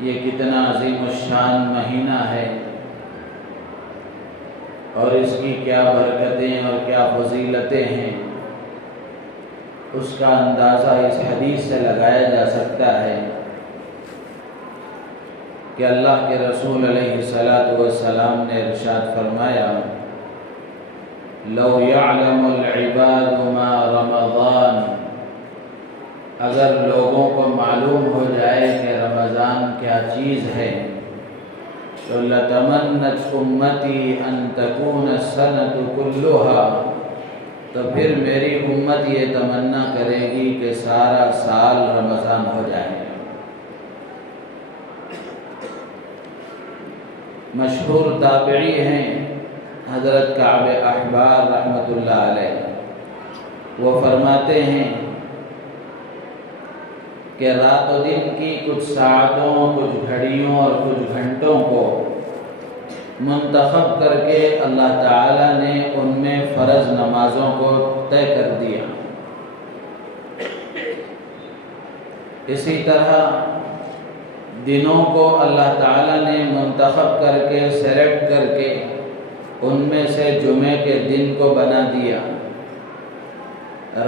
یہ کتنا عظیم الشان مہینہ ہے اور اس کی کیا برکتیں اور کیا فضیلتیں ہیں، اس کا اندازہ اس حدیث سے لگایا جا سکتا ہے کہ اللہ کے رسول علیہ السلام نے ارشاد فرمایا: لو یعلم العباد ما رمضان، اگر لوگوں کو معلوم ہو جائے کہ رمضان کیا چیز ہے تو لتمنت امتی ان تکون السنۃ کلھا، تو پھر میری امت یہ تمنا کرے گی کہ سارا سال رمضان ہو جائے۔ مشہور تابعی ہیں حضرت کعب احبار رحمۃ اللہ علیہ، وہ فرماتے ہیں کہ رات و دن کی کچھ ساعتوں، کچھ گھڑیوں اور کچھ گھنٹوں کو منتخب کر کے اللہ تعالیٰ نے ان میں فرض نمازوں کو طے کر دیا۔ اسی طرح دنوں کو اللہ تعالیٰ نے منتخب کر کے سلیکٹ کر کے ان میں سے جمعے کے دن کو بنا دیا۔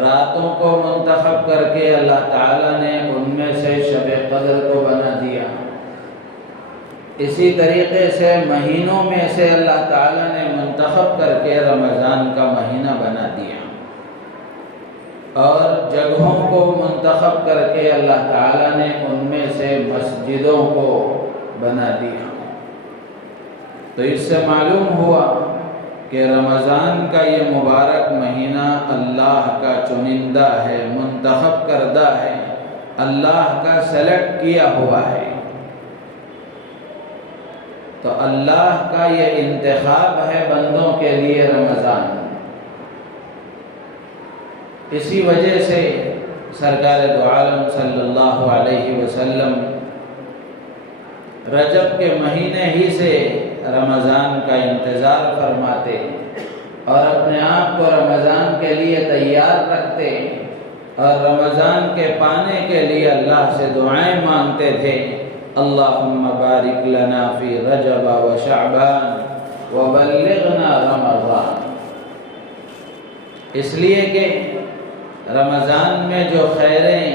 راتوں کو منتخب کر کے اللہ تعالیٰ نے ان میں سے شب قدر کو بنا دیا۔ اسی طریقے سے مہینوں میں سے اللہ تعالیٰ نے منتخب کر کے رمضان کا مہینہ بنا دیا، اور جگہوں کو منتخب کر کے اللہ تعالیٰ نے ان میں سے مسجدوں کو بنا دیا۔ تو اس سے معلوم ہوا کہ رمضان کا یہ مبارک مہینہ اللہ کا چنندہ ہے، منتخب کردہ ہے، اللہ کا سلیکٹ کیا ہوا ہے۔ تو اللہ کا یہ انتخاب ہے بندوں کے لیے رمضان۔ اسی وجہ سے سرکار دو عالم صلی اللہ علیہ وسلم رجب کے مہینے ہی سے رمضان کا انتظار فرماتے اور اپنے آپ کو رمضان کے لیے تیار رکھتے، اور رمضان کے پانے کے لیے اللہ سے دعائیں مانگتے تھے: اللہم بارک لنا فی رجب و شعبان وبلغنا رمضان۔ اس لیے کہ رمضان میں جو خیریں،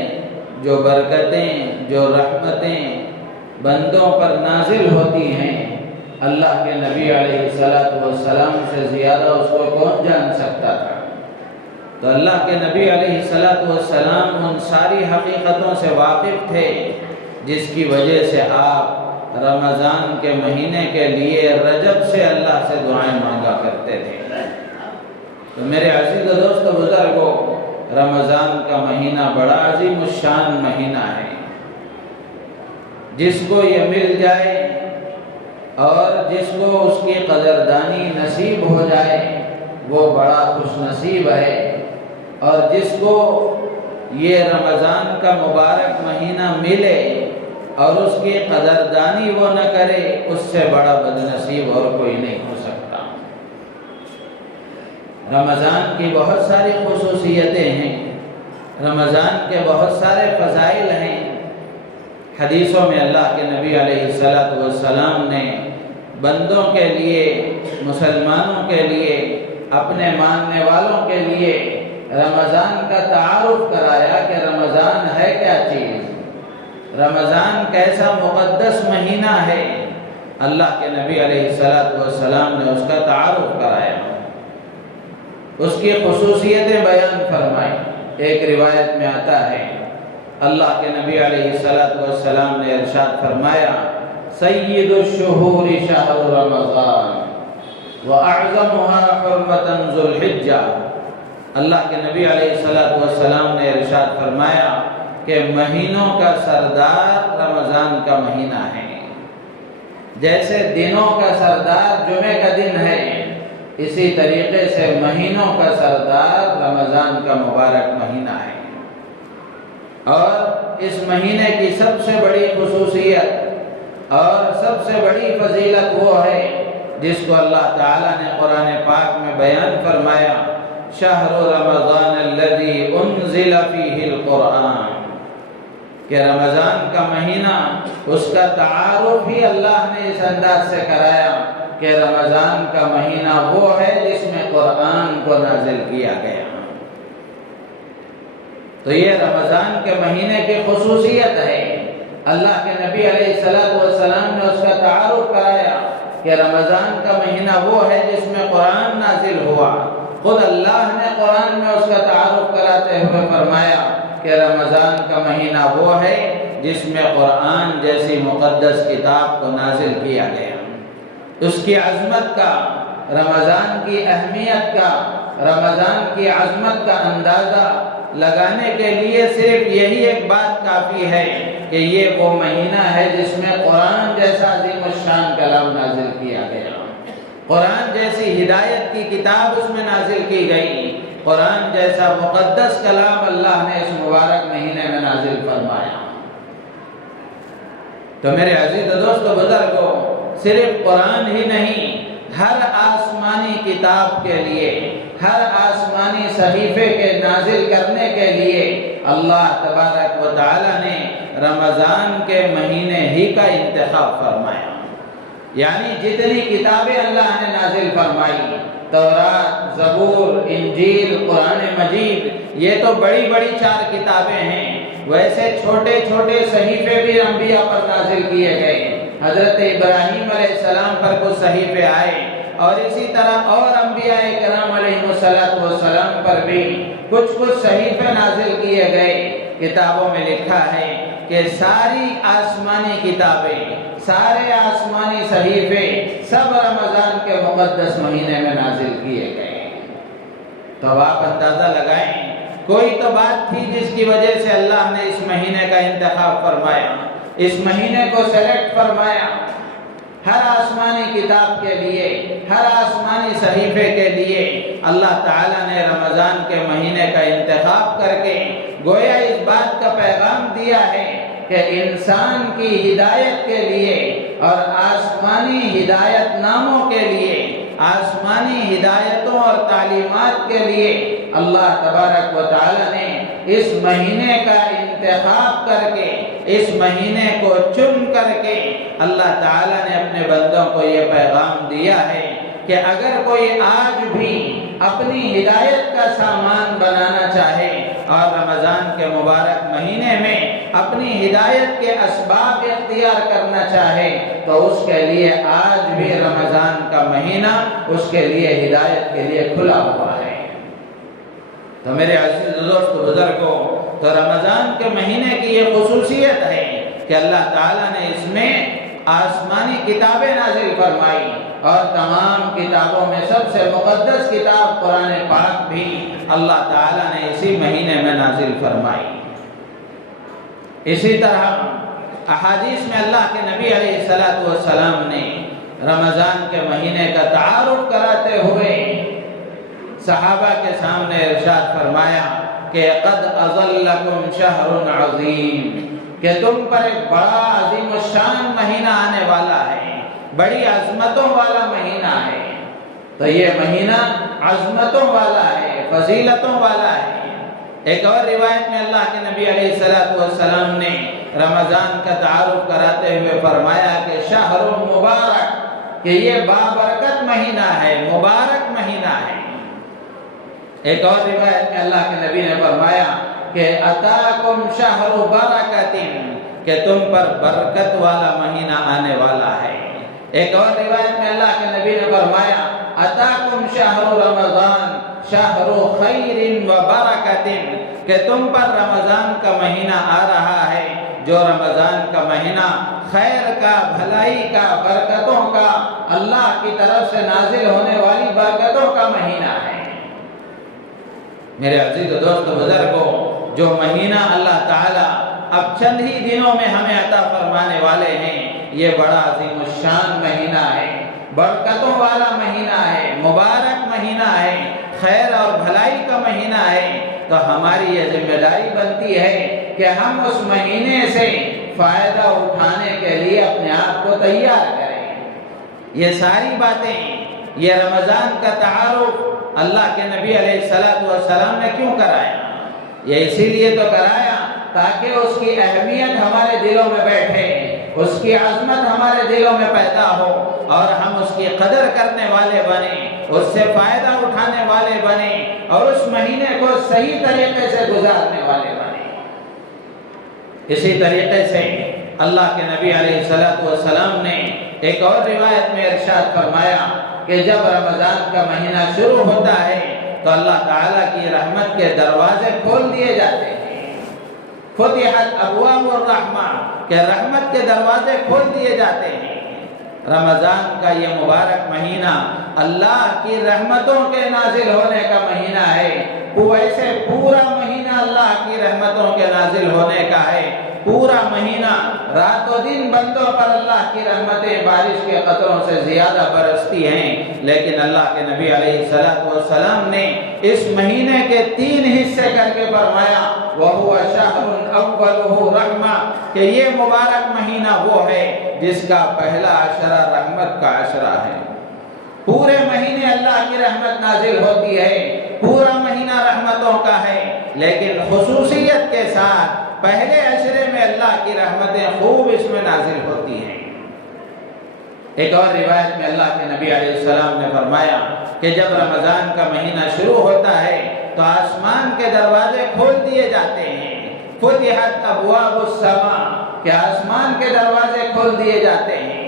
جو برکتیں، جو رحمتیں بندوں پر نازل ہوتی ہیں، اللہ کے نبی علیہ السلام سے زیادہ اس کو کون جان سکتا تھا؟ تو اللہ کے نبی علیہ السلام ان ساری حقیقتوں سے واقف تھے، جس کی وجہ سے آپ رمضان کے مہینے کے لیے رجب سے اللہ سے دعائیں مانگا کرتے تھے۔ تو میرے عزیز و دوست و بزرگوں، رمضان کا مہینہ بڑا عظیم الشان مہینہ ہے۔ جس کو یہ مل جائے اور جس کو اس کی قدردانی نصیب ہو جائے وہ بڑا خوش نصیب ہے، اور جس کو یہ رمضان کا مبارک مہینہ ملے اور اس کی قدردانی وہ نہ کرے، اس سے بڑا بد نصیب اور کوئی نہیں ہو سکتا۔ رمضان کی بہت ساری خصوصیتیں ہیں، رمضان کے بہت سارے فضائل ہیں۔ حدیثوں میں اللہ کے نبی علیہ السلام نے بندوں کے لیے، مسلمانوں کے لیے، اپنے ماننے والوں کے لیے رمضان کا تعارف کرایا کہ رمضان ہے کیا چیز، رمضان کیسا مقدس مہینہ ہے۔ اللہ کے نبی علیہ السلام نے اس کا تعارف کرایا، اس کی خصوصیتیں بیان فرمائی۔ ایک روایت میں آتا ہے اللہ کے نبی علیہ السلام نے ارشاد فرمایا: سید الشہور شہر رمضان وَأَعْظَمُهَا حُرْمَةً ذُو الْحِجَّةِ۔ اللہ کے نبی علیہ السلام نے ارشاد فرمایا کہ مہینوں کا سردار رمضان کا مہینہ ہے۔ جیسے دنوں کا سردار جمعے کا دن ہے، اسی طریقے سے مہینوں کا سردار رمضان کا مبارک مہینہ ہے۔ اور اس مہینے کی سب سے بڑی خصوصیت اور سب سے بڑی فضیلت وہ ہے جس کو اللہ تعالیٰ نے قرآن پاک میں بیان فرمایا: شہر رمضان الذی انزل فیہ القرآن۔ کہ رمضان کا مہینہ اس کا تعارف ہی اللہ نے اس انداز سے کرایا کہ رمضان کا مہینہ وہ ہے جس میں قرآن کو نازل کیا گیا۔ تو یہ رمضان کے مہینے کی خصوصیت ہے۔ اللہ کے نبی علیہ السلام نے اس کا تعارف کرایا کہ رمضان کا مہینہ وہ ہے جس میں قرآن نازل ہوا۔ خود اللہ نے قرآن میں اس کا تعارف کراتے ہوئے فرمایا کہ رمضان کا مہینہ وہ ہے جس میں قرآن جیسی مقدس کتاب کو نازل کیا گیا۔ اس کی عظمت کا، رمضان کی اہمیت کا، رمضان کی عظمت کا اندازہ لگانے کے لیے صرف یہی ایک بات کافی ہے کہ یہ وہ مہینہ ہے جس میں قرآن جیسا عظیم الشان کلام نازل کیا گیا، قرآن جیسی ہدایت کی کتاب اس میں نازل کی گئی، قرآن جیسا مقدس کلام اللہ نے اس مبارک مہینے میں نازل فرمایا۔ تو میرے عزیز دوستو بزرگوں، صرف قرآن ہی نہیں، ہر آسمانی کتاب کے لیے، ہر آسمانی صحیفے کے نازل کرنے کے لیے اللہ تبارک و تعالی نے رمضان کے مہینے ہی کا انتخاب فرمایا۔ یعنی جتنی کتابیں اللہ نے نازل فرمائی، تورات، زبور، انجیل، قرآن مجید، یہ تو بڑی بڑی 4 کتابیں ہیں، ویسے چھوٹے چھوٹے صحیفے بھی انبیاء پر نازل کیے گئے۔ حضرت ابراہیم علیہ السلام پر کچھ صحیفے آئے، اور اسی طرح اور انبیاء کرام علیہ السلام پر بھی کچھ صحیفے نازل کیے گئے۔ کتابوں میں لکھا ہے کہ ساری آسمانی کتابیں، سارے آسمانی صحیفے سب رمضان کے مقدس مہینے میں نازل کیے گئے۔ تو اب آپ اندازہ لگائیں، کوئی تو بات تھی جس کی وجہ سے اللہ نے اس مہینے کا انتخاب فرمایا، اس مہینے کو سلیکٹ فرمایا۔ ہر آسمانی کتاب کے لیے، ہر آسمانی صحیفے کے لیے اللہ تعالیٰ نے رمضان کے مہینے کا انتخاب کر کے گویا اس بات کا پیغام دیا ہے کہ انسان کی ہدایت کے لیے اور آسمانی ہدایت ناموں کے لیے، آسمانی ہدایتوں اور تعلیمات کے لیے اللہ تبارک و تعالیٰ نے اس مہینے کا انتخاب کر کے، اس مہینے کو چن کر کے اللہ تعالیٰ نے اپنے بندوں کو یہ پیغام دیا ہے کہ اگر کوئی آج بھی اپنی ہدایت کا سامان بنانا چاہے اور رمضان کے مبارک مہینے میں اپنی ہدایت کے اسباب اختیار کرنا چاہے تو اس کے لیے آج بھی رمضان کا مہینہ اس کے لیے ہدایت کے لیے کھلا ہوا ہے۔ تو میرے عزیز دوست بزرگوں، تو رمضان کے مہینے کی یہ خصوصیت ہے کہ اللہ تعالیٰ نے اس میں آسمانی کتابیں نازل فرمائی، اور تمام کتابوں میں سب سے مقدس کتاب قرآن پاک بھی اللہ تعالیٰ نے اسی مہینے میں نازل فرمائی۔ اسی طرح احادیث میں اللہ کے نبی علیہ السلام نے رمضان کے مہینے کا تعارف کراتے ہوئے صحابہ کے سامنے ارشاد فرمایا کہ قد اظلکم شہر عظیم، کہ تم پر ایک بڑا عظیم الشان مہینہ آنے والا ہے، بڑی عظمتوں والا مہینہ ہے۔ تو یہ مہینہ عظمتوں والا ہے، فضیلتوں والا ہے۔ ایک اور روایت میں اللہ کے نبی علیہ السلام نے رمضان کا تعارف کراتے ہوئے فرمایا کہ شہر مبارک، کہ یہ بابرکت مہینہ ہے، مبارک مہینہ ہے۔ ایک اور روایت میں اللہ کے نبی نے فرمایا کہ اتاکم شہر برکت، کہ تم پر برکت والا مہینہ آنے والا ہے۔ ایک اور روایت میں اللہ کے نبی نے فرمایا اتاکم شہر رمضان شہر خیر و برکت، کہ تم پر رمضان کا مہینہ آ رہا ہے جو رمضان کا مہینہ خیر کا، بھلائی کا، برکتوں کا، اللہ کی طرف سے نازل ہونے والی برکتوں کا مہینہ ہے۔ میرے عزیز دوست بزرگوں، جو مہینہ اللہ تعالیٰ اب چند ہی دنوں میں ہمیں عطا فرمانے والے ہیں، یہ بڑا عظیم الشان مہینہ ہے، برکتوں والا مہینہ ہے، مبارک مہینہ ہے، خیر اور بھلائی کا مہینہ ہے۔ تو ہماری یہ ذمہ داری بنتی ہے کہ ہم اس مہینے سے فائدہ اٹھانے کے لیے اپنے آپ کو تیار کریں۔ یہ ساری باتیں، یہ رمضان کا تعارف اللہ کے نبی علیہ السلام نے کیوں کرایا؟ یہ اسی لیے تو کرایا تاکہ اس کی اہمیت ہمارے دلوں میں بیٹھے، اس کی عظمت ہمارے دلوں میں پیدا ہو اور ہم اس کی قدر کرنے والے بنیں، اس سے فائدہ اٹھانے والے بنیں اور اس مہینے کو صحیح طریقے سے گزارنے والے بنیں۔ اسی طریقے سے اللہ کے نبی علیہ السلام نے ایک اور روایت میں ارشاد فرمایا کہ جب رمضان کا مہینہ شروع ہوتا ہے تو اللہ تعالیٰ کی رحمت کے دروازے کھول دیے جاتے ہیں۔ فتحت ابواب الرحمہ کہ رحمت کے دروازے کھول دیے جاتے ہیں۔ رمضان کا یہ مبارک مہینہ اللہ کی رحمتوں کے نازل ہونے کا مہینہ ہے۔ ویسے پورا مہینہ اللہ کی رحمتوں کے نازل ہونے کا ہے۔ پورا مہینہ رات و دن بندوں پر اللہ کی رحمتیں بارش کے قطروں سے زیادہ برستی ہیں، لیکن اللہ کے نبی علیہ السلام نے اس مہینے کے 3 حصے کر کے فرمایا وَهُوَ شَهْرٌ أَوَّلُهُ رَحْمَةٌ کہ یہ مبارک مہینہ وہ ہے جس کا پہلا عشرہ رحمت کا عشرہ ہے۔ پورے مہینے اللہ کی رحمت نازل ہوتی ہے، پورا مہینہ رحمتوں کا ہے، لیکن خصوصیت کے ساتھ پہلے عشرے میں اللہ کی رحمتیں خوب اس میں نازل ہوتی ہیں۔ ایک اور روایت میں اللہ کے نبی علیہ السلام نے فرمایا کہ جب رمضان کا مہینہ شروع ہوتا ہے تو آسمان کے دروازے کھول دیے جاتے ہیں۔ فتحت ابواب السماء کہ آسمان کے دروازے کھول دیے جاتے ہیں۔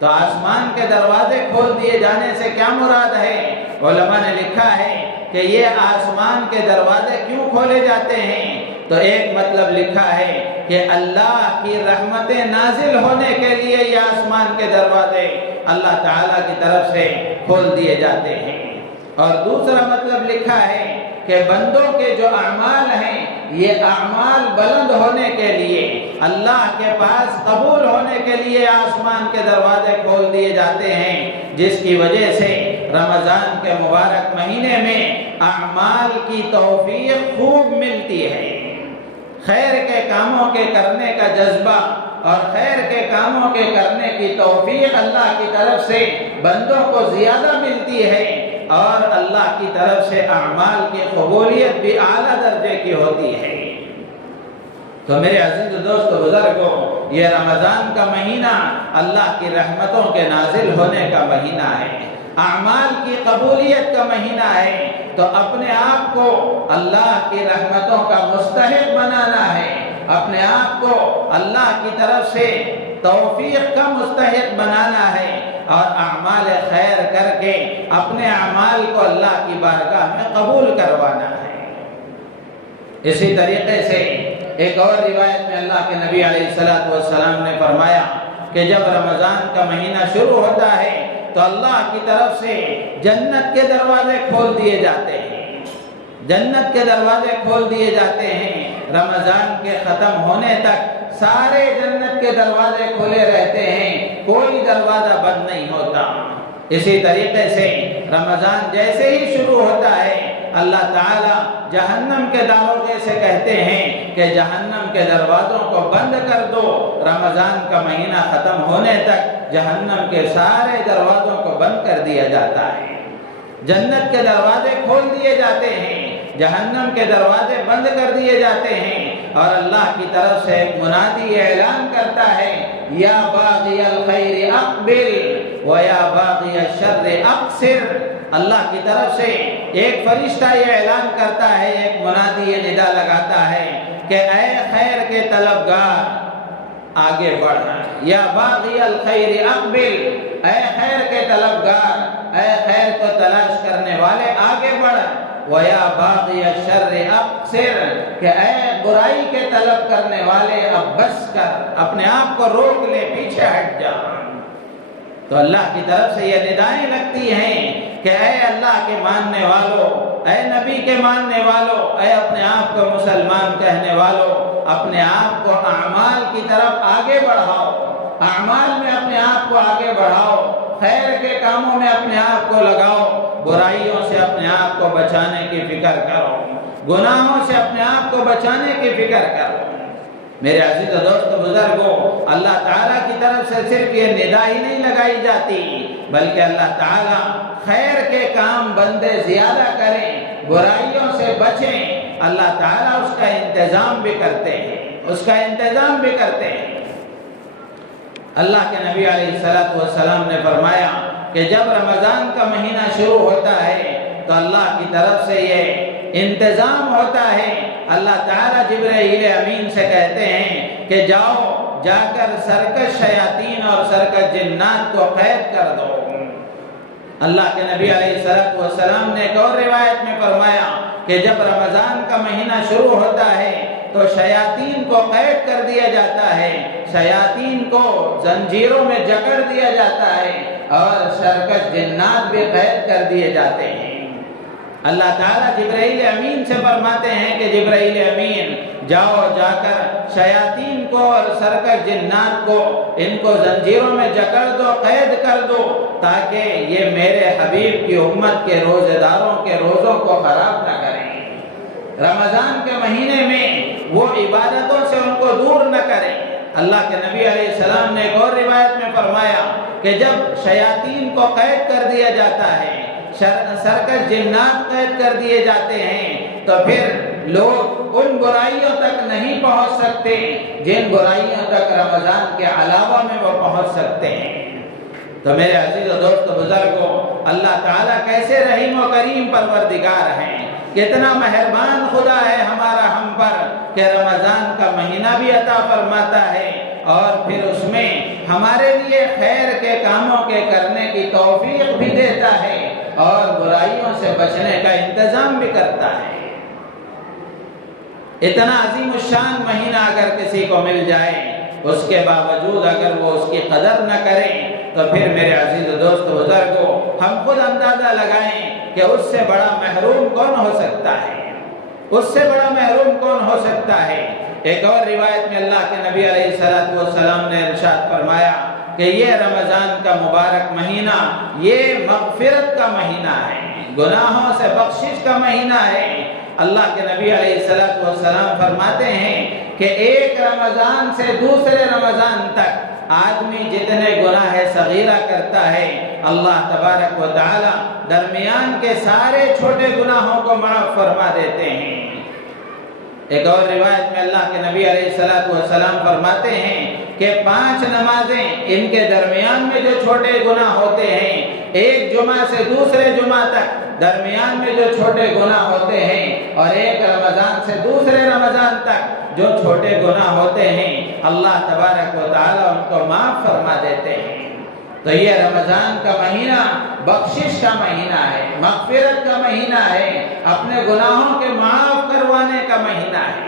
تو آسمان کے دروازے کھول دیے جانے سے کیا مراد ہے؟ علماء نے لکھا ہے کہ یہ آسمان کے دروازے کیوں کھولے جاتے ہیں؟ تو ایک مطلب لکھا ہے کہ اللہ کی رحمتیں نازل ہونے کے لیے یہ آسمان کے دروازے اللہ تعالیٰ کی طرف سے کھول دیے جاتے ہیں۔ اور دوسرا مطلب لکھا ہے کہ بندوں کے جو اعمال ہیں یہ اعمال بلند ہونے کے لیے، اللہ کے پاس قبول ہونے کے لیے آسمان کے دروازے کھول دیے جاتے ہیں، جس کی وجہ سے رمضان کے مبارک مہینے میں اعمال کی توفیق خوب ملتی ہے۔ خیر کے کاموں کے کرنے کا جذبہ اور خیر کے کاموں کے کرنے کی توفیق اللہ کی طرف سے بندوں کو زیادہ ملتی ہے، اور اللہ کی طرف سے اعمال کی قبولیت بھی اعلیٰ درجے کی ہوتی ہے۔ تو میرے عزیز دوست بزرگوں، یہ رمضان کا مہینہ اللہ کی رحمتوں کے نازل ہونے کا مہینہ ہے، اعمال کی قبولیت کا مہینہ ہے۔ تو اپنے آپ کو اللہ کی رحمتوں کا مستحق بنانا ہے، اپنے آپ کو اللہ کی طرف سے توفیق کا مستحق بنانا ہے، اور اعمال خیر کر کے اپنے اعمال کو اللہ کی بارگاہ میں قبول کروانا ہے۔ اسی طریقے سے ایک اور روایت میں اللہ کے نبی علیہ السلام نے فرمایا کہ جب رمضان کا مہینہ شروع ہوتا ہے تو اللہ کی طرف سے جنت کے دروازے کھول دیے جاتے ہیں، جنت کے دروازے کھول دیے جاتے ہیں۔ رمضان کے ختم ہونے تک سارے جنت کے دروازے کھلے رہتے ہیں، کوئی دروازہ بند نہیں ہوتا۔ اسی طریقے سے رمضان جیسے ہی شروع ہوتا ہے اللہ تعالیٰ جہنم کے دروازے سے کہتے ہیں کہ جہنم کے دروازوں کو بند کر دو۔ رمضان کا مہینہ ختم ہونے تک جہنم کے سارے دروازوں کو بند کر دیا جاتا ہے، جنت کے دروازے کھول دیے جاتے ہیں، جہنم کے دروازے بند کر دیے جاتے ہیں، اور اللہ کی طرف سے ایک منادی اعلان کرتا ہے یا باغی الخیر اقبل و یا باغی الشر اقصر۔ اللہ کی طرف سے ایک فرشتہ یہ اعلان کرتا ہے، ایک منادی یہ ندا لگاتا ہے کہ اے خیر کے طلبگار آگے بڑھ، یا باغی الخیر اقبل، اے خیر کے طلبگار، اے خیر کو تلاش کرنے والے آگے بڑھ، وَيَا بَاغِيَ الشَّرِّ أَقْصِرْ کہ اے برائی کے طلب کرنے والے اب بس کر، اپنے آپ کو روک لے، پیچھے ہٹ جا۔ تو اللہ کی طرف سے یہ ندائیں لگتی ہیں کہ اے اللہ کے ماننے والوں، اے نبی کے ماننے والوں، اے اپنے آپ کو مسلمان کہنے والوں، اپنے آپ کو اعمال کی طرف آگے بڑھاؤ، اعمال میں اپنے آپ کو آگے بڑھاؤ، خیر کے کاموں میں اپنے آپ کو لگاؤ، برائیوں سے اپنے آپ کو بچانے کی فکر کرو، گناہوں سے اپنے آپ کو بچانے کی فکر کرو۔ میرے عزیز دوست بزرگوں، اللہ تعالیٰ کی طرف سے صرف یہ ندا ہی نہیں لگائی جاتی، بلکہ اللہ تعالیٰ خیر کے کام بندے زیادہ کریں، برائیوں سے بچیں، اللہ تعالیٰ اس کا انتظام بھی کرتے ہیں، اس کا انتظام بھی کرتے ہیں۔ اللہ کے نبی علیہ السلام نے فرمایا کہ جب رمضان کا مہینہ شروع ہوتا ہے تو اللہ کی طرف سے یہ انتظام ہوتا ہے، اللہ تعالیٰ جبرائیل امین سے کہتے ہیں کہ جاؤ جا کر سرکش شیاطین اور سرکش جنات کو قید کر دو۔ اللہ کے نبی علیہ السلام نے ایک اور روایت میں فرمایا کہ جب رمضان کا مہینہ شروع ہوتا ہے تو شیاطین کو قید کر دیا جاتا ہے، شیاطین کو زنجیروں میں جکڑ دیا جاتا ہے اور سرکش جنات بھی قید کر دیے جاتے ہیں۔ اللہ تعالیٰ جبرائیل امین سے فرماتے ہیں کہ جبرائیل امین جاؤ جا کر شیاطین کو اور سرکش جنات کو ان کو زنجیروں میں جکڑ دو، قید کر دو، تاکہ یہ میرے حبیب کی امت کے روزے داروں کے روزوں کو خراب نہ کریں، رمضان کے مہینے میں وہ عبادتوں سے ان کو دور نہ کریں۔ اللہ کے نبی علیہ السلام نے ایک اور روایت میں فرمایا کہ جب شیاطین کو قید کر دیا جاتا ہے، سرکش جنات قید کر دیے جاتے ہیں، تو پھر لوگ ان برائیوں تک نہیں پہنچ سکتے جن برائیوں تک رمضان کے علاوہ میں وہ پہنچ سکتے ہیں۔ تو میرے عزیز و دوست بزرگوں، اللہ تعالیٰ کیسے رحیم و کریم پروردگار ہیں، کتنا مہربان خدا ہے ہمارا ہم پر کہ رمضان کا مہینہ بھی عطا فرماتا ہے اور پھر اس میں ہمارے لیے خیر کے کاموں کے کرنے کی توفیق بھی دیتا ہے اور برائیوں سے بچنے کا انتظام بھی کرتا ہے۔ اتنا عظیم الشان مہینہ اگر کسی کو مل جائے، اس کے باوجود اگر وہ اس کی قدر نہ کریں، تو پھر میرے عزیز دوست بزرگوں، ہم خود اندازہ لگائیں کہ اس سے بڑا محروم کون ہو سکتا ہے، اس سے بڑا محروم کون ہو سکتا ہے۔ ایک اور روایت میں اللہ کے نبی علیہ السلام نے ارشاد فرمایا کہ یہ رمضان کا مبارک مہینہ یہ مغفرت کا مہینہ ہے، گناہوں سے بخشش کا مہینہ ہے۔ اللہ کے نبی علیہ السلام فرماتے ہیں کہ ایک رمضان سے دوسرے رمضان تک آدمی جتنے گناہ صغیرہ کرتا ہے، اللہ تبارک و تعالی درمیان کے سارے چھوٹے گناہوں کو معاف فرما دیتے ہیں۔ ایک اور روایت میں اللہ کے نبی علیہ السلام فرماتے ہیں کہ 5 نمازیں ان کے درمیان میں جو چھوٹے گناہ ہوتے ہیں، ایک جمعہ سے دوسرے جمعہ تک درمیان میں جو چھوٹے گناہ ہوتے ہیں، اور ایک رمضان سے دوسرے رمضان تک جو چھوٹے گناہ ہوتے ہیں، اللہ تبارک و تعالی ان کو معاف فرما دیتے ہیں۔ تو یہ رمضان کا مہینہ بخشش کا مہینہ ہے، مغفرت کا مہینہ ہے، اپنے گناہوں کے معاف کروانے کا مہینہ ہے۔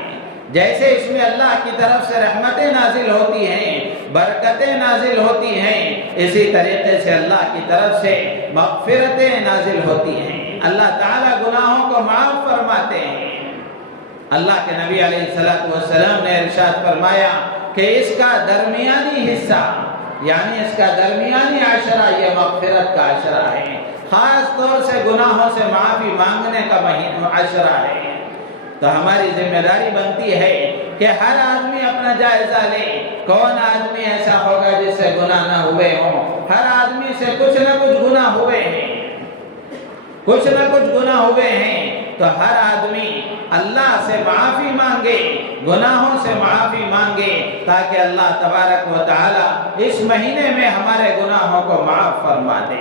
جیسے اس میں اللہ کی طرف سے رحمتیں نازل ہوتی ہیں، برکتیں نازل ہوتی ہیں، اسی طریقے سے اللہ کی طرف سے مغفرتیں نازل ہوتی ہیں، اللہ تعالیٰ گناہوں کو معاف فرماتے ہیں۔ اللہ کے نبی علیہ السلام نے ارشاد فرمایا کہ اس کا درمیانی حصہ، یعنی اس کا درمیانی عشرہ یہ مغفرت کا عشرہ ہے، خاص طور سے گناہوں سے معافی مانگنے کا عشرہ ہے۔ تو ہماری ذمہ داری بنتی ہے کہ ہر آدمی اپنا جائزہ لے، کون آدمی ایسا ہوگا جس سے گناہ نہ ہوئے ہوں؟ ہر آدمی سے کچھ نہ کچھ گناہ ہوئے ہیں، کچھ نہ کچھ گناہ ہوئے ہیں۔ تو ہر آدمی اللہ سے معافی مانگے، گناہوں سے معافی مانگے، تاکہ اللہ تبارک و تعالی اس مہینے میں ہمارے گناہوں کو معاف فرما دے۔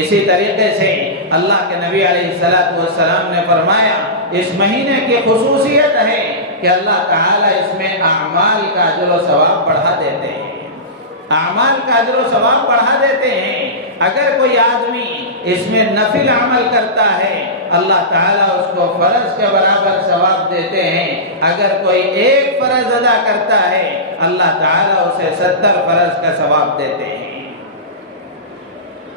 اسی طریقے سے اللہ کے نبی علیہ السلام نے فرمایا اس مہینے کی خصوصیت ہے کہ اللہ تعالیٰ اس میں اعمال کا اجر و ثواب بڑھا دیتے ہیں، اعمال کا اجر و ثواب بڑھا دیتے ہیں۔ اگر کوئی آدمی اس میں نفل عمل کرتا ہے، اللہ تعالیٰ اس کو فرض کے برابر ثواب دیتے ہیں۔ اگر کوئی ایک فرض ادا کرتا ہے، اللہ تعالیٰ اسے 70 فرض کا ثواب دیتے ہیں۔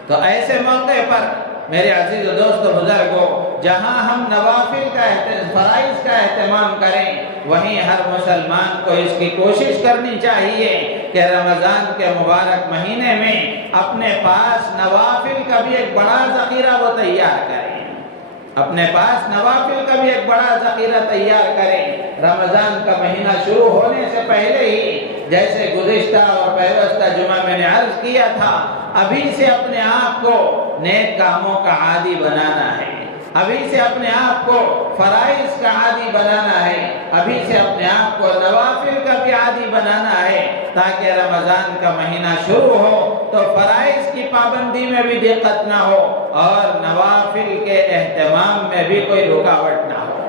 تو ایسے موقع پر میرے عزیز و دوست و بزرگوں، جہاں ہم نوافل کا فرائض کا اہتمام کریں، وہیں ہر مسلمان کو اس کی کوشش کرنی چاہیے کہ رمضان کے مبارک مہینے میں اپنے پاس نوافل کا بھی ایک بڑا ذخیرہ وہ تیار کریں، اپنے پاس نوافل کا بھی ایک بڑا ذخیرہ تیار کریں۔ رمضان کا مہینہ شروع ہونے سے پہلے ہی، جیسے گزشتہ اور پیوستہ جمعہ میں نے عرض کیا تھا، ابھی سے اپنے آپ کو نیک کاموں کا عادی بنانا ہے، ابھی سے اپنے آپ کو فرائض کا عادی بنانا ہے، ابھی سے اپنے آپ کو نوافل کا بھی عادی بنانا ہے، تاکہ رمضان کا مہینہ شروع ہو تو فرائض کی پابندی میں بھی دقت نہ ہو اور نوافل کے اہتمام میں بھی کوئی رکاوٹ نہ ہو۔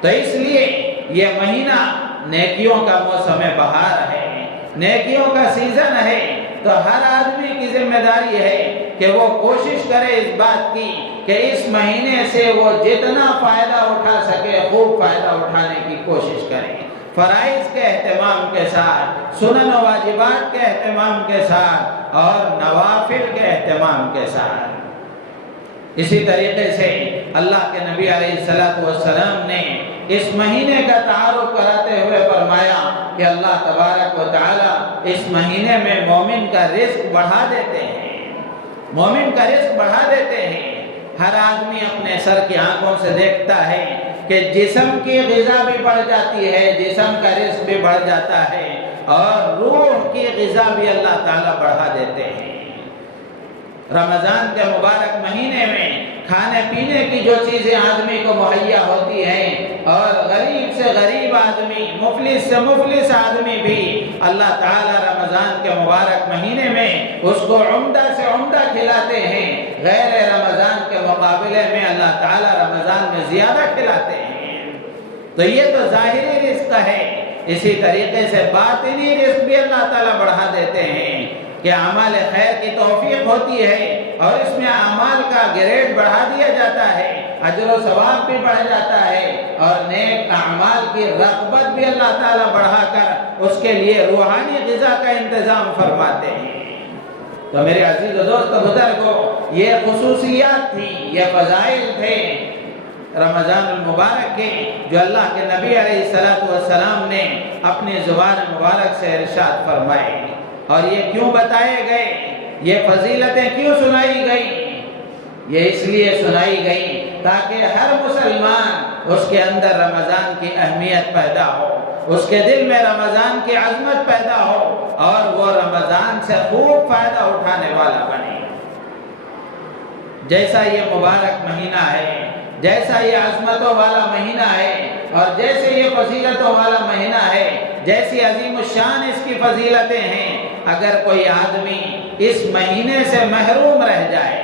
تو اس لیے یہ مہینہ نیکیوں کا موسم بہار ہے، نیکیوں کا سیزن ہے، تو ہر آدمی کی ذمہ داری ہے کہ وہ کوشش کرے اس بات کی کہ اس مہینے سے وہ جتنا فائدہ اٹھا سکے خوب فائدہ اٹھانے کی کوشش کرے، فرائض کے اہتمام کے ساتھ، سنن و واجبات کے اہتمام کے ساتھ اور نوافل کے اہتمام کے ساتھ۔ اسی طریقے سے اللہ کے نبی علیہ السلام نے اس مہینے کا تعارف کراتے ہوئے فرمایا کہ اللہ تبارک و تعالی اس مہینے میں مومن کا رزق بڑھا دیتے ہیں، مومن کا رزق بڑھا دیتے ہیں۔ ہر آدمی اپنے سر کی آنکھوں سے دیکھتا ہے کہ جسم کی غذا بھی بڑھ جاتی ہے، جسم کا رزق بھی بڑھ جاتا ہے اور روح کی غذا بھی اللہ تعالیٰ بڑھا دیتے ہیں۔ رمضان کے مبارک مہینے میں کھانے پینے کی جو چیزیں آدمی کو مہیا ہوتی ہیں اور غریب سے غریب آدمی، مفلس سے مفلس آدمی بھی اللہ تعالیٰ رمضان کے مبارک مہینے میں اس کو عمدہ سے عمدہ کھلاتے ہیں، غیر رمضان کے مقابلے میں اللہ تعالیٰ رمضان میں زیادہ کھلاتے ہیں۔ تو یہ تو ظاہری رزق ہے، اسی طریقے سے باطنی رزق بھی اللہ تعالیٰ بڑھا دیتے ہیں کہ اعمال خیر کی توفیق ہوتی ہے اور اس میں اعمال کا گریڈ بڑھا دیا جاتا ہے، اجر و ثواب بھی بڑھ جاتا ہے اور نیک اعمال کی رغبت بھی اللہ تعالیٰ بڑھا کر اس کے لیے روحانی غذا کا انتظام فرماتے ہیں۔ تو میرے عزیز و دوست بزرگوں، یہ خصوصیات تھی، یہ فضائل تھے رمضان المبارک کے جو اللہ کے نبی علیہ السلام نے اپنی زبان مبارک سے ارشاد فرمائے۔ اور یہ کیوں بتائے گئے، یہ فضیلتیں کیوں سنائی گئی؟ یہ اس لیے سنائی گئی تاکہ ہر مسلمان اس کے اندر رمضان کی اہمیت پیدا ہو، اس کے دل میں رمضان کی عظمت پیدا ہو اور وہ رمضان سے خوب فائدہ اٹھانے والا بنے۔ جیسا یہ مبارک مہینہ ہے، جیسا یہ عظمتوں والا مہینہ ہے اور جیسے یہ فضیلتوں والا مہینہ ہے، جیسی عظیم الشان اس کی فضیلتیں ہیں، اگر کوئی آدمی اس مہینے سے محروم رہ جائے،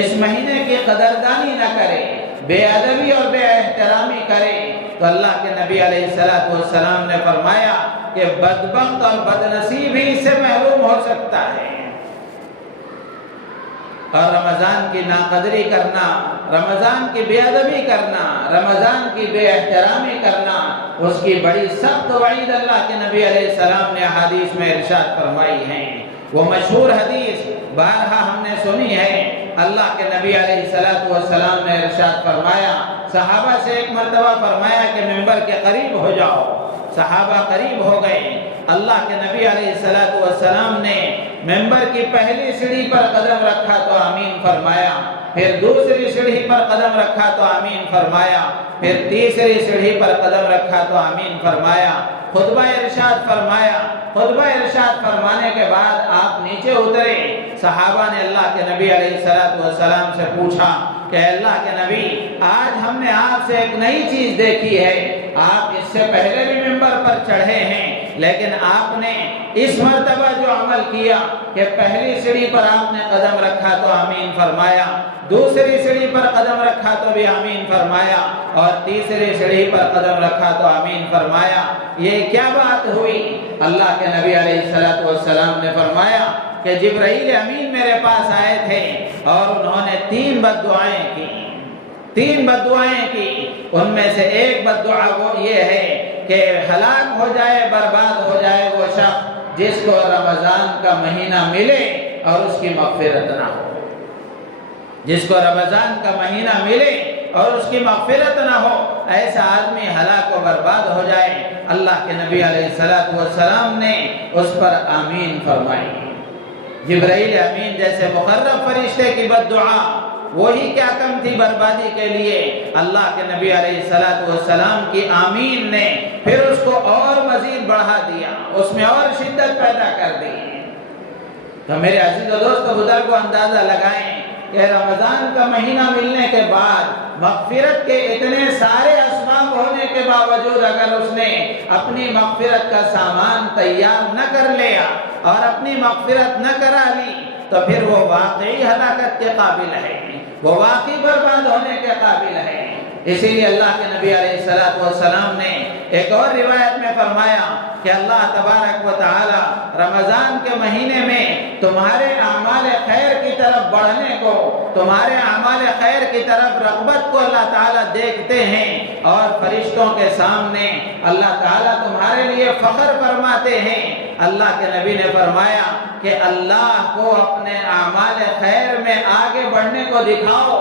اس مہینے کی قدردانی نہ کرے، بے ادبی اور بے احترامی کرے، تو اللہ کے نبی علیہ السلام نے فرمایا کہ بدبخت اور بدنصیب ہی اس سے محروم ہو سکتا ہے۔ اور رمضان کی ناقدری کرنا، رمضان کی بے ادبی کرنا، رمضان کی بے احترامی کرنا، اس کی بڑی سخت وعید اللہ کے نبی علیہ السلام نے حدیث میں ارشاد فرمائی ہے۔ وہ مشہور حدیث بارہا ہم نے سنی ہے، اللہ کے نبی علیہ السلام نے ارشاد فرمایا، صحابہ سے ایک مرتبہ فرمایا کہ منبر کے قریب ہو جاؤ، صحابہ قریب ہو گئے، اللہ کے نبی علیہ السلام نے منبر کی پہلی سیڑھی پر قدم رکھا تو آمین فرمایا، پھر دوسری سیڑھی پر قدم رکھا تو آمین فرمایا، پھر تیسری سیڑھی پر قدم رکھا تو آمین فرمایا، خطبہ ارشاد فرمایا، خطبہ ارشاد فرمانے کے بعد آپ نیچے اترے، صحابہ نے اللہ کے نبی علیہ السلام سے پوچھا کہ اللہ کے نبی، آج ہم نے آپ سے ایک نئی چیز دیکھی ہے، آپ اس سے پہلے بھی منبر پر چڑھے ہیں لیکن آپ نے اس مرتبہ جو عمل کیا کہ پہلی سیڑھی پر آپ نے قدم رکھا تو آمین فرمایا، دوسری سیڑھی پر قدم رکھا تو بھی آمین فرمایا اور تیسری سیڑھی پر قدم رکھا تو آمین فرمایا، یہ کیا بات ہوئی؟ اللہ کے نبی علیہ السلام نے فرمایا کہ جبرائیل امین میرے پاس آئے تھے اور انہوں نے 3 بددعائیں کی، 3 بددعائیں کی، ان میں سے ایک بددعا وہ یہ ہے کہ ہلاک ہو جائے، برباد ہو جائے وہ شخص جس کو رمضان کا مہینہ ملے اور اس کی مغفرت نہ ہو، جس کو رمضان کا مہینہ ملے اور اس کی مغفرت نہ ہو، ایسا آدمی ہلاک و برباد ہو جائے۔ اللہ کے نبی علیہ السلام نے اس پر آمین فرمائی۔ جبرائیل امین جیسے مقرب فرشتے کی بددعا وہی کیا کم تھی بربادی کے لیے، اللہ کے نبی علیہ السلام کی آمین نے پھر اس کو اور مزید بڑھا دیا، اس میں اور شدت پیدا کر دی۔ تو میرے عزیز و دوست بزرگوں، اندازہ لگائیں کہ رمضان کا مہینہ ملنے کے بعد مغفرت کے اتنے سارے اسباب ہونے کے باوجود اگر اس نے اپنی مغفرت کا سامان تیار نہ کر لیا اور اپنی مغفرت نہ کرا لی تو پھر وہ واقعی ہلاکت کے قابل ہے، وہ واقعی برباد ہونے کے قابل ہے۔ اسی لیے اللہ کے نبی علیہ السلام نے ایک اور روایت میں فرمایا کہ اللہ تبارک و تعالی رمضان کے مہینے میں تمہارے اعمال خیر کی طرف بڑھنے کو، تمہارے اعمال خیر کی طرف رغبت کو اللہ تعالیٰ دیکھتے ہیں، اور فرشتوں کے سامنے اللہ تعالیٰ تمہارے لیے فخر فرماتے ہیں۔ اللہ کے نبی نے فرمایا کہ اللہ کو اپنے اعمال خیر میں آگے بڑھنے کو دکھاؤ،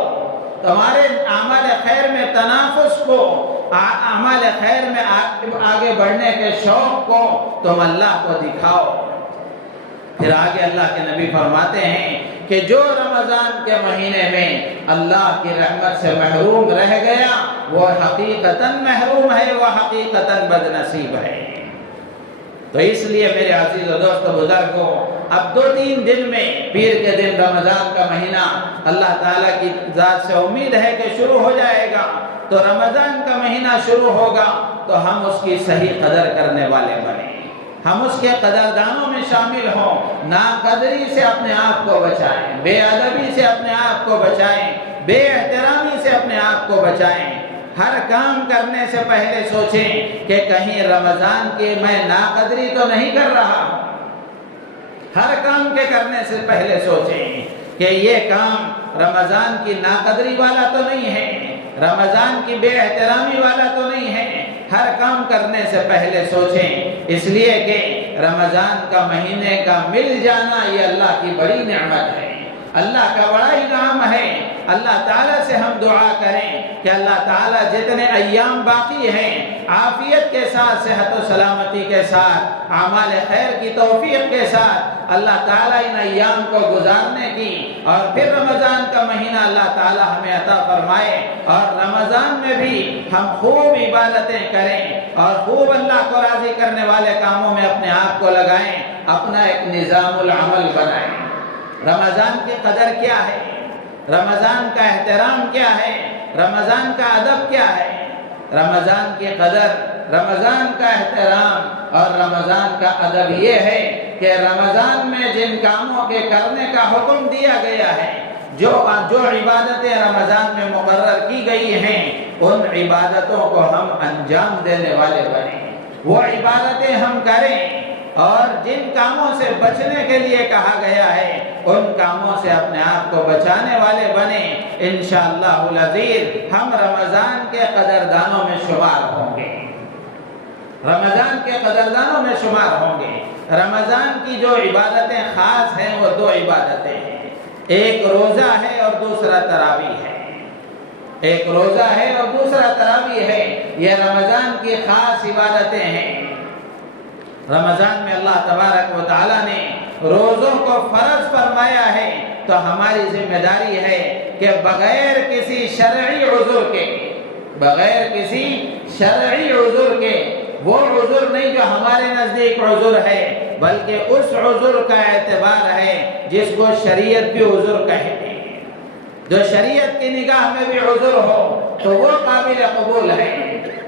تمہارے اعمال خیر میں تنافس کو، اعمال خیر میں آگے بڑھنے کے شوق کو تم اللہ کو دکھاؤ۔ پھر آگے اللہ کے نبی فرماتے ہیں کہ جو رمضان کے مہینے میں اللہ کی رحمت سے محروم رہ گیا وہ حقیقتاً محروم ہے، وہ حقیقتاً بدنصیب ہے۔ تو اس لیے میرے عزیز و دوست بزرگوں، اب 2-3 دن میں پیر کے دن رمضان کا مہینہ اللہ تعالیٰ کی ذات سے امید ہے کہ شروع ہو جائے گا، تو رمضان کا مہینہ شروع ہوگا تو ہم اس کی صحیح قدر کرنے والے بنیں، ہم اس کے قدردانوں میں شامل ہوں، ناقدری سے اپنے آپ کو بچائیں، بے ادبی سے اپنے آپ کو بچائیں، بے احترامی سے اپنے آپ کو بچائیں۔ ہر کام کرنے سے پہلے سوچیں کہ کہیں رمضان کی میں ناقدری تو نہیں کر رہا ہوں۔ ہر کام کے کرنے سے پہلے سوچیں کہ یہ کام رمضان کی ناقدری والا تو نہیں ہے، رمضان کی بے احترامی والا تو نہیں ہے۔ ہر کام کرنے سے پہلے سوچیں، اس لیے کہ رمضان کا مہینے کا مل جانا یہ اللہ کی بڑی نعمت ہے، اللہ کا بڑا انعام ہے۔ اللہ تعالیٰ سے ہم دعا کریں کہ اللہ تعالیٰ جتنے ایام باقی ہیں عافیت کے ساتھ، صحت و سلامتی کے ساتھ، اعمال خیر کی توفیق کے ساتھ اللہ تعالیٰ ان ایام کو گزارنے کی، اور پھر رمضان کا مہینہ اللہ تعالیٰ ہمیں عطا فرمائے، اور رمضان میں بھی ہم خوب عبادتیں کریں اور خوب اللہ کو راضی کرنے والے کاموں میں اپنے آپ کو لگائیں، اپنا ایک نظام العمل بنائیں۔ رمضان کی قدر کیا ہے، رمضان کا احترام کیا ہے، رمضان کا ادب کیا ہے؟ رمضان کی قدر، رمضان کا احترام اور رمضان کا ادب یہ ہے کہ رمضان میں جن کاموں کے کرنے کا حکم دیا گیا ہے، جو عبادتیں رمضان میں مقرر کی گئی ہیں، ان عبادتوں کو ہم انجام دینے والے بنیں، وہ عبادتیں ہم کریں، اور جن کاموں سے بچنے کے لیے کہا گیا ہے ان کاموں سے اپنے آپ کو بچانے والے بنیں۔ انشاءاللہ العزیز ہم رمضان کے قدردانوں میں شمار ہوں گے، رمضان کے قدردانوں میں شمار ہوں گے۔ رمضان کی جو عبادتیں خاص ہیں وہ 2 عبادتیں ہیں، ایک روزہ ہے اور دوسرا تراویح ہے، ایک روزہ ہے اور دوسرا تراویح ہے، یہ رمضان کی خاص عبادتیں ہیں۔ رمضان میں اللہ تبارک و تعالیٰ نے روزوں کو فرض فرمایا ہے، تو ہماری ذمہ داری ہے کہ بغیر کسی شرعی عذر کے، بغیر کسی شرعی عذر کے، وہ عذر نہیں جو ہمارے نزدیک عذر ہے بلکہ اس عذر کا اعتبار ہے جس کو شریعت بھی عذر کہتے ہیں، جو شریعت کی نگاہ میں بھی عذر ہو تو وہ قابل قبول ہے۔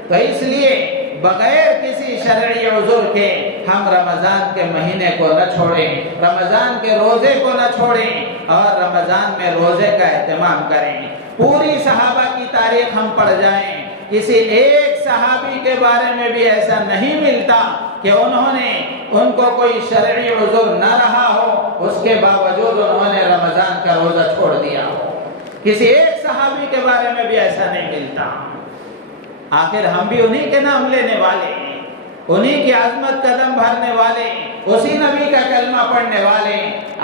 تو اس لیے بغیر کسی شرعی عذر کے ہم رمضان کے مہینے کو نہ چھوڑیں، رمضان کے روزے کو نہ چھوڑیں، اور رمضان میں روزے کا اہتمام کریں۔ پوری صحابہ کی تاریخ ہم پڑھ جائیں، کسی ایک صحابی کے بارے میں بھی ایسا نہیں ملتا کہ ان کو کوئی شرعی عذر نہ رہا ہو، اس کے باوجود انہوں نے رمضان کا روزہ چھوڑ دیا ہو۔ کسی ایک صحابی کے بارے میں بھی ایسا نہیں ملتا۔ آخر ہم بھی انہی کے نام لینے والے ہیں، انہی کی عظمت قدم بھرنے والے، اسی نبی کا کلمہ پڑھنے والے۔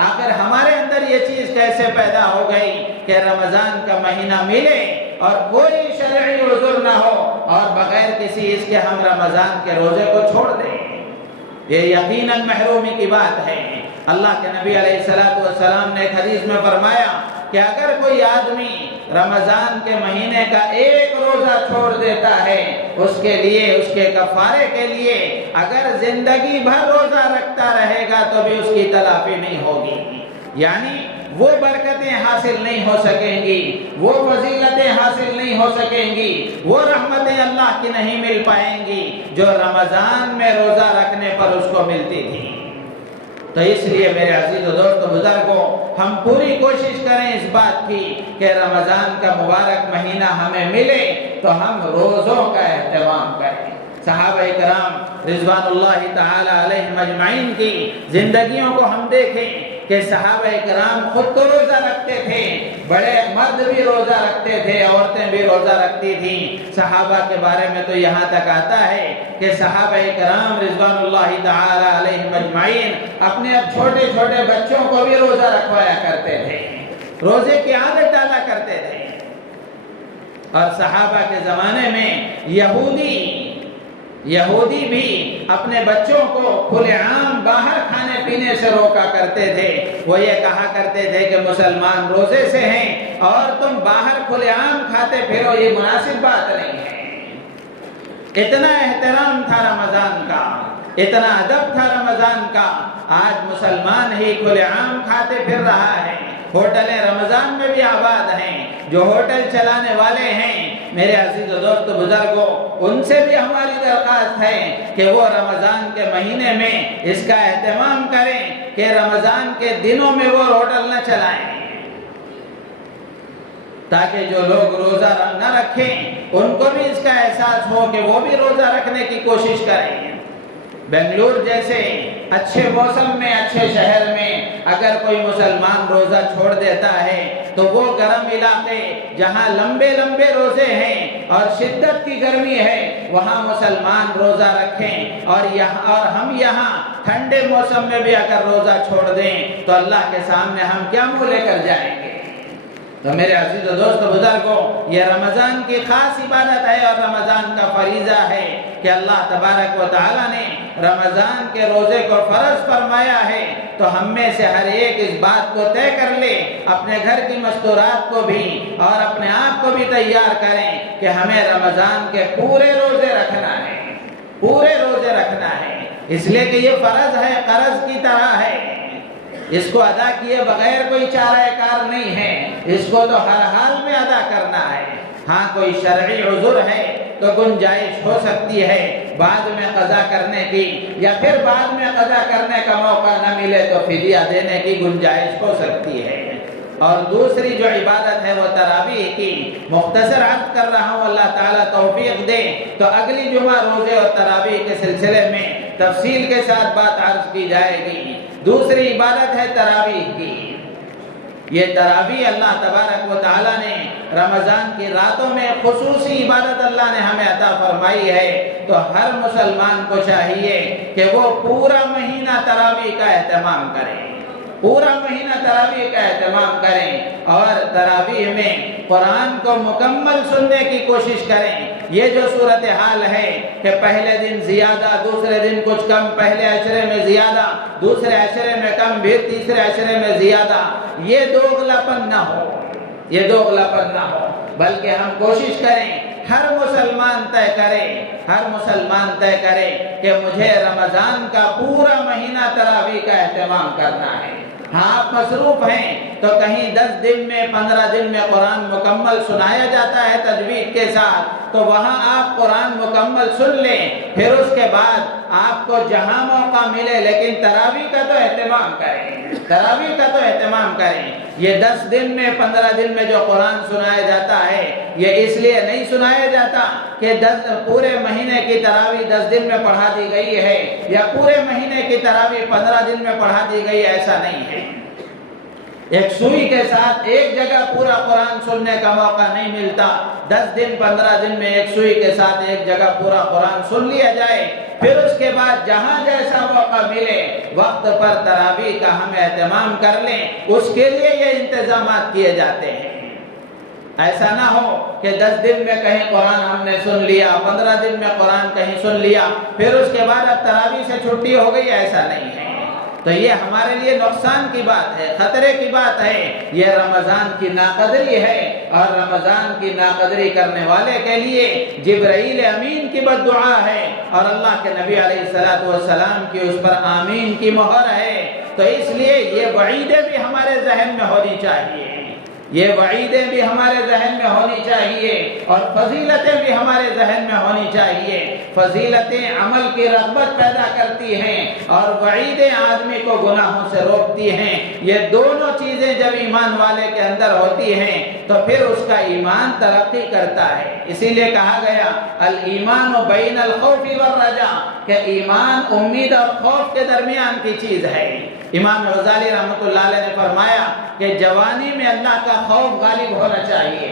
آخر ہمارے اندر یہ چیز کیسے پیدا ہو گئی کہ رمضان کا مہینہ ملے اور کوئی شرعی عذر نہ ہو اور بغیر کسی اس کے ہم رمضان کے روزے کو چھوڑ دیں؟ یہ یقیناً محرومی کی بات ہے۔ اللہ کے نبی علیہ السلام نے ایک حدیث میں فرمایا کہ اگر کوئی آدمی رمضان کے مہینے کا ایک روزہ چھوڑ دیتا ہے، اس کے لیے، اس کے کفارے کے لیے اگر زندگی بھر روزہ رکھتا رہے گا تو بھی اس کی تلافی نہیں ہوگی۔ یعنی وہ برکتیں حاصل نہیں ہو سکیں گی، وہ فضیلتیں حاصل نہیں ہو سکیں گی، وہ رحمتیں اللہ کی نہیں مل پائیں گی جو رمضان میں روزہ رکھنے پر اس کو ملتی تھی۔ تو اس لیے میرے عزیز و دوست بزرگوں، ہم پوری کوشش کریں اس بات کی کہ رمضان کا مبارک مہینہ ہمیں ملے تو ہم روزوں کا اہتمام کریں۔ صحابہ کرام رضوان اللہ تعالی علیہم اجمعین کی زندگیوں کو ہم دیکھیں کہ صحابہ کرام خود تو روزہ رکھتے تھے، بڑے مرد بھی روزہ رکھتے تھے، عورتیں بھی روزہ رکھتی تھیں۔ صحابہ کے بارے میں تو یہاں تک آتا ہے کہ صحابہ کرام رضوان اللہ تعالی علیہم اجمعین اپنے اب چھوٹے چھوٹے بچوں کو بھی روزہ رکھوایا کرتے تھے، روزے کی عادت ڈالا کرتے تھے۔ اور صحابہ کے زمانے میں یہودی بھی اپنے بچوں کو کھلے عام باہر کھانے پینے سے روکا کرتے تھے۔ وہ یہ کہا کرتے تھے کہ مسلمان روزے سے ہیں اور تم باہر کھلے عام کھاتے پھرو، یہ مناسب بات نہیں ہے۔ اتنا احترام تھا رمضان کا، اتنا ادب تھا رمضان کا، آج مسلمان ہی کھلے عام کھاتے پھر رہا ہے۔ ہوٹلیں رمضان میں بھی آباد ہیں، جو ہوٹل چلانے والے ہیں میرے عزیز و دوست بزرگوں، ان سے بھی ہماری درخواست ہے کہ وہ رمضان کے مہینے میں اس کا اہتمام کریں کہ رمضان کے دنوں میں وہ ہوٹل نہ چلائیں، تاکہ جو لوگ روزہ نہ رکھیں ان کو بھی اس کا احساس ہو کہ وہ بھی روزہ رکھنے کی کوشش کریں۔ بنگلور جیسے اچھے موسم میں، اچھے شہر میں اگر کوئی مسلمان روزہ چھوڑ دیتا ہے تو وہ گرم علاقے جہاں لمبے لمبے روزے ہیں اور شدت کی گرمی ہے وہاں مسلمان روزہ رکھیں، اور ہم یہاں ٹھنڈے موسم میں بھی اگر روزہ چھوڑ دیں تو اللہ کے سامنے ہم کیا منہ لے کر جائیں گے؟ تو میرے عزیز و دوست بزرگوں، یہ رمضان کی خاص عبادت ہے اور رمضان کا فریضہ ہے کہ اللہ تبارک و تعالیٰ نے رمضان کے روزے کو فرض فرمایا ہے تو ہم میں سے ہر ایک اس بات کو طے کر لے، اپنے گھر کی مستورات کو بھی اور اپنے آپ کو بھی تیار کریں کہ ہمیں رمضان کے پورے روزے رکھنا ہے، پورے روزے رکھنا ہے، اس لیے کہ یہ فرض ہے، قرض کی طرح ہے، اس کو ادا کیے بغیر کوئی چارہ کار نہیں ہے، اس کو تو ہر حال میں ادا کرنا ہے۔ ہاں کوئی شرعی عذر ہے تو گنجائش ہو سکتی ہے بعد میں قضا کرنے کی، یا پھر بعد میں قضا کرنے کا موقع نہ ملے تو فدیہ دینے کی گنجائش ہو سکتی ہے۔ اور دوسری جو عبادت ہے وہ تراویح کی، مختصر عرض کر رہا ہوں، اللہ تعالیٰ توفیق دے تو اگلی جمعہ روزے اور تراویح کے سلسلے میں تفصیل کے ساتھ بات عرض کی جائے گی۔ دوسری عبادت ہے تراویح کی۔ یہ تراویح اللہ تبارک و تعالیٰ نے رمضان کی راتوں میں خصوصی عبادت اللہ نے ہمیں عطا فرمائی ہے، تو ہر مسلمان کو چاہیے کہ وہ پورا مہینہ تراویح کا اہتمام کریں، پورا مہینہ تراویح کا اہتمام کریں اور تراویح میں قرآن کو مکمل سننے کی کوشش کریں۔ یہ جو صورتحال ہے کہ پہلے دن زیادہ، دوسرے دن کچھ کم، پہلے عشرے میں زیادہ، دوسرے عشرے میں کم، پھر تیسرے عشرے میں زیادہ، یہ دوغلاپن نہ ہو، یہ دوغلاپن نہ ہو، بلکہ ہم کوشش کریں، ہر مسلمان طے کرے، ہر مسلمان طے کرے کہ مجھے رمضان کا پورا مہینہ تراویح کا اہتمام کرنا ہے۔ ہاں آپ مصروف ہیں تو کہیں 10 دن میں 15 دن میں قرآن مکمل سنایا جاتا ہے تجوید کے ساتھ، تو وہاں آپ قرآن مکمل سن لیں، پھر اس کے بعد آپ کو جہاں موقع ملے لیکن تراویح کا تو اہتمام کریں، تراویح کا تو اہتمام کریں۔ یہ 10 دن میں 15 دن میں جو قرآن سنایا جاتا ہے یہ اس لیے نہیں سنایا جاتا کہ پورے مہینے کی تراویح 10 دن میں پڑھا دی گئی ہے یا پورے مہینے کی تراویح 15 دن میں پڑھا دی گئی، ایسا نہیں ہے۔ ایک سوئی کے ساتھ ایک جگہ پورا قرآن سننے کا موقع نہیں ملتا، 10 دن 15 دن میں ایک سوئی کے ساتھ ایک جگہ پورا قرآن سن لیا جائے، پھر اس کے بعد جہاں جیسا موقع ملے وقت پر تراویح کا ہم اہتمام کر لیں، اس کے لیے یہ انتظامات کیے جاتے ہیں۔ ایسا نہ ہو کہ 10 دن میں کہیں قرآن ہم نے سن لیا، 15 دن میں قرآن کہیں سن لیا، پھر اس کے بعد اب تراویح سے چھٹی ہو گئی، ایسا نہیں ہے۔ تو یہ ہمارے لیے نقصان کی بات ہے، خطرے کی بات ہے، یہ رمضان کی ناقدری ہے، اور رمضان کی ناقدری کرنے والے کے لیے جبرائیل امین کی بد دعا ہے، اور اللہ کے نبی علیہ الصلوۃ والسلام کی اس پر آمین کی مہر ہے۔ تو اس لیے یہ وعیدیں بھی ہمارے ذہن میں ہونی چاہیے، یہ وعیدیں بھی ہمارے ذہن میں ہونی چاہیے، اور فضیلتیں بھی ہمارے ذہن میں ہونی چاہیے۔ فضیلتیں عمل کی رغبت پیدا کرتی ہیں اور وعیدیں آدمی کو گناہوں سے روکتی ہیں۔ یہ دونوں چیزیں جب ایمان والے کے اندر ہوتی ہیں تو پھر اس کا ایمان ترقی کرتا ہے۔ اسی لیے کہا گیا الایمان بین الخوف والرجاء، کہ ایمان امید اور خوف کے درمیان کی چیز ہے۔ امام غزالی رحمۃ اللہ علیہ نے فرمایا کہ جوانی میں اللہ کا خوف غالب ہونا چاہیے،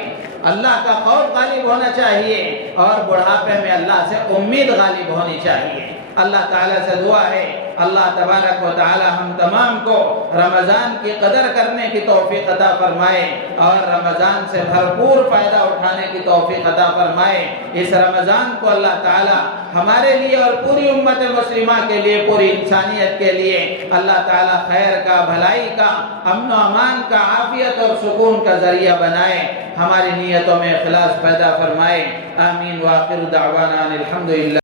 اللہ کا خوف غالب ہونا چاہیے، اور بڑھاپے میں اللہ سے امید غالب ہونی چاہیے۔ اللہ تعالیٰ سے دعا ہے اللہ تبارک و تعالی ہم تمام کو رمضان کی قدر کرنے کی توفیق عطا فرمائے اور رمضان سے بھرپور فائدہ اٹھانے کی توفیق عطا فرمائے۔ اس رمضان کو اللہ تعالی ہمارے لیے اور پوری امت مسلمہ کے لیے، پوری انسانیت کے لیے اللہ تعالی خیر کا، بھلائی کا، امن و امان کا، عافیت اور سکون کا ذریعہ بنائے، ہماری نیتوں میں اخلاص پیدا فرمائے۔ آمین۔ وآخر دعوانا الحمدللہ۔